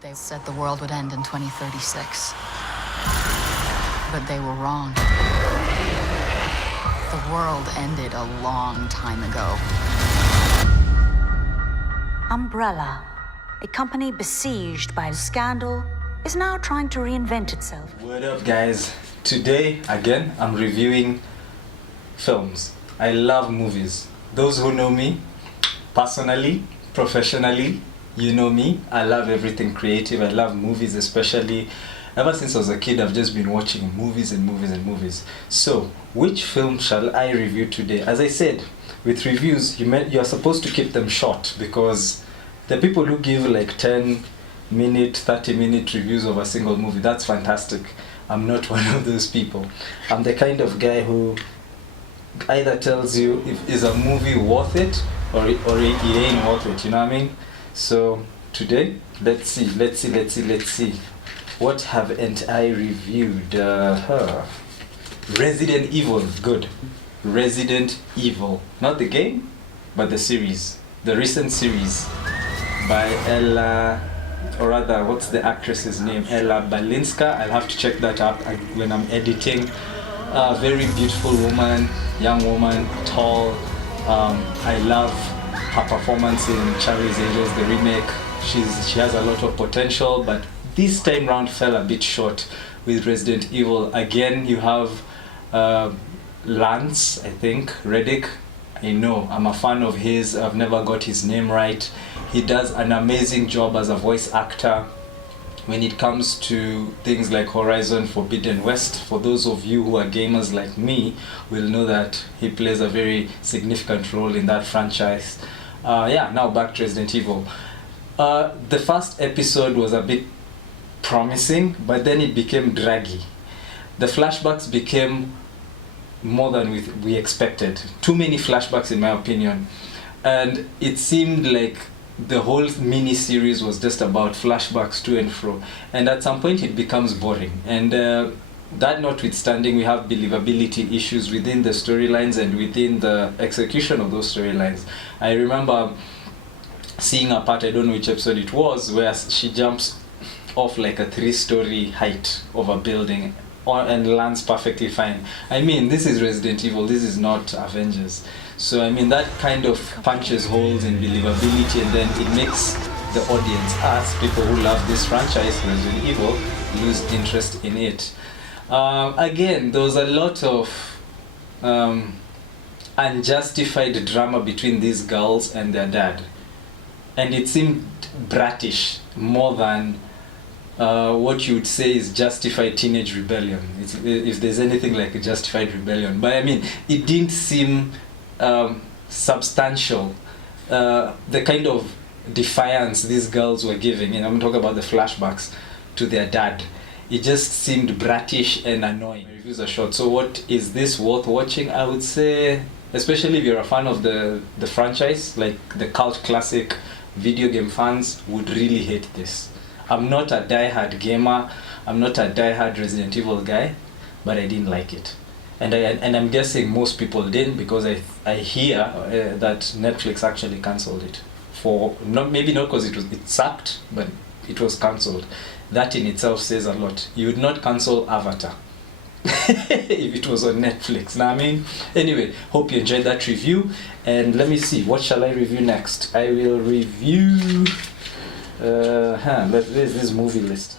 They said the world would end in 2036. But they were wrong. The world ended a long time ago. Umbrella, a company besieged by scandal, is now trying to reinvent itself. What up, guys? Today, again, I'm reviewing films. I love movies. Those who know me, personally, professionally, you know me. I love everything creative. I love movies, especially. Ever since I was a kid, I've just been watching movies and movies and movies. So, which film shall I review today? As I said, with reviews, you're supposed to keep them short, because the people who give like 10-minute, 30-minute reviews of a single movie, that's fantastic. I'm not one of those people. I'm the kind of guy who either tells you if is a movie worth it or it ain't worth it, you know what I mean? So today, let's see. What haven't I reviewed? Resident Evil, good. Resident Evil, not the game, but the series, the recent series by Ella, or rather, what's the actress's name? Ella Balinska. I'll have to check that up when I'm editing. Very beautiful woman, young woman, tall. I love her performance in Charlie's Angels, the remake. She has a lot of potential, but this time round fell a bit short with Resident Evil. Again, you have Lance, I think, Reddick. I know, I'm a fan of his. I've never got his name right. He does an amazing job as a voice actor when it comes to things like Horizon Forbidden West. For those of you who are gamers like me, will know that he plays a very significant role in that franchise. Yeah, now back to Resident Evil. The first episode was a bit promising, but then it became draggy. The flashbacks became more than we expected. Too many flashbacks, in my opinion. And it seemed like the whole mini-series was just about flashbacks to and fro. And at some point it becomes boring. And that notwithstanding, we have believability issues within the storylines and within the execution of those storylines. I remember seeing a part, I don't know which episode it was, where she jumps off like a 3-story height of a building and lands perfectly fine. I mean, this is Resident Evil, this is not Avengers. So I mean, that kind of punches holes in believability, and then it makes the audience, us, people who love this franchise, Resident Evil, lose interest in it. Again, there was a lot of unjustified drama between these girls and their dad. And it seemed brattish more than what you would say is justified teenage rebellion, if there's anything like a justified rebellion. But I mean, it didn't seem substantial, the kind of defiance these girls were giving, and I'm talking about the flashbacks, to their dad. It just seemed brattish and annoying. Reviews are short, so what is this worth watching? I would say, especially if you're a fan of the franchise, like the cult classic, video game fans would really hate this. I'm not a die-hard gamer, I'm not a die-hard Resident Evil guy, but I didn't like it. And I'm guessing most people didn't, because I hear that Netflix actually cancelled it. Maybe not because it sucked, but it was cancelled. That in itself says a lot. You would not cancel Avatar if it was on Netflix. Now, I mean, anyway, hope you enjoyed that review. And let me see, what shall I review next? I will review... where's this movie list?